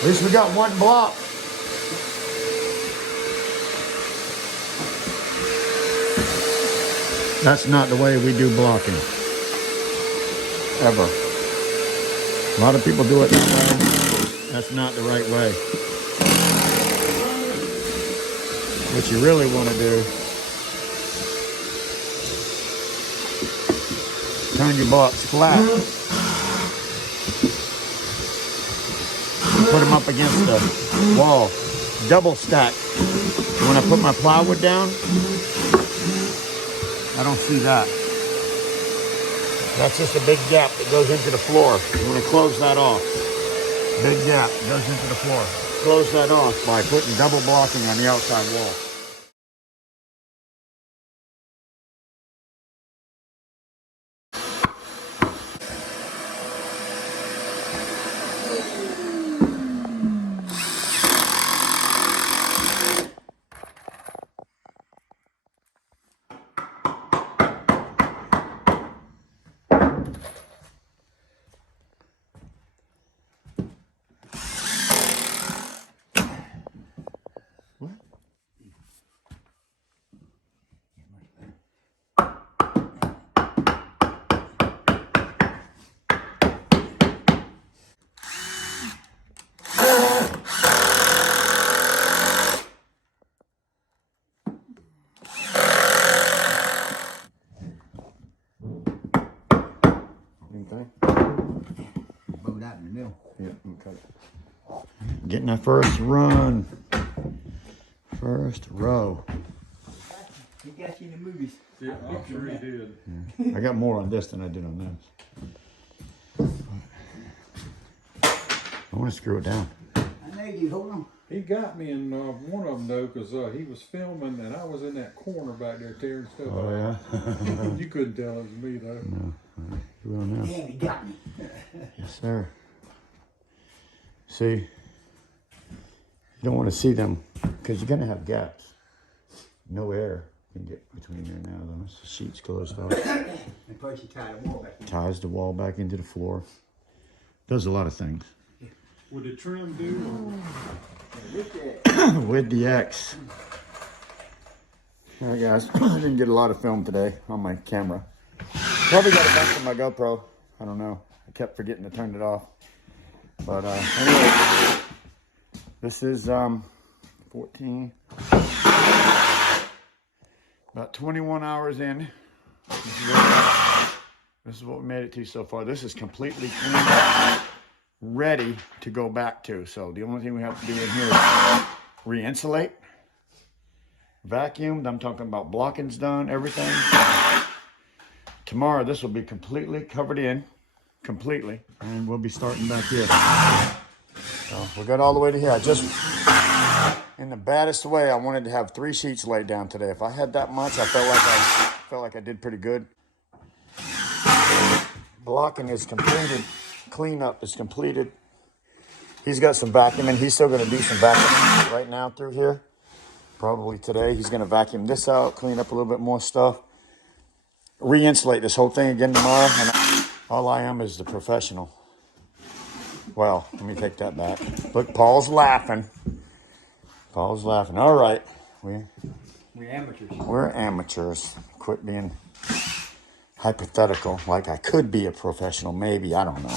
At least we got one block. That's not the way we do blocking. Ever. A lot of people do it that way. That's not the right way. What you really want to do, turn your blocks flat. Put them up against the wall. Double stack. When I put my plywood down, I don't see that. That's just a big gap that goes into the floor. You want to close that off. Big gap goes into the floor. Close that off by putting double blocking on the outside wall. Okay. Bow that in the middle. Yep, okay. Getting that first run. First row. He got you in the movies. Yeah, I'm sure he did. Yeah. I got more on this than I did on this. I want to screw it down. I know you do. Hold on. He got me in one of them though, because he was filming and I was in that corner back there tearing stuff Oh, up. yeah? You couldn't tell it was me though. No. You will now. Damn, he got me. Yes, sir. See, you don't want to see them because you're going to have gaps. No air can get between there now, though. So the sheet's closed off. And plus you tie the wall back in. Ties the wall back into the floor. Does a lot of things. Would the trim do? With that. With the X. All right, guys. I didn't get a lot of film today on my camera. Probably got a bunch on my GoPro. I don't know. I kept forgetting to turn it off. But anyway, this is 14. About 21 hours in. This is what we made it to so far. This is completely cleaned up, ready to go back to. So the only thing we have to do in here is re-insulate, vacuumed. I'm talking about blocking's done, everything. Tomorrow this will be completely covered in, completely, and we'll be starting back here. So we got all the way to here. I just, in the baddest way, I wanted to have 3 sheets laid down today. If I had that much, I felt like I did pretty good. Blocking is completed. Cleanup is completed. He's got some vacuuming. He's still going to do some vacuuming right now through here. Probably today. He's going to vacuum this out, clean up a little bit more stuff. Re-insulate this whole thing again tomorrow. And all I am is the professional. Well, let me take that back. Look, Paul's laughing. Paul's laughing. All right. We're amateurs. We're amateurs. Quit being hypothetical, like I could be a professional, maybe, I don't know.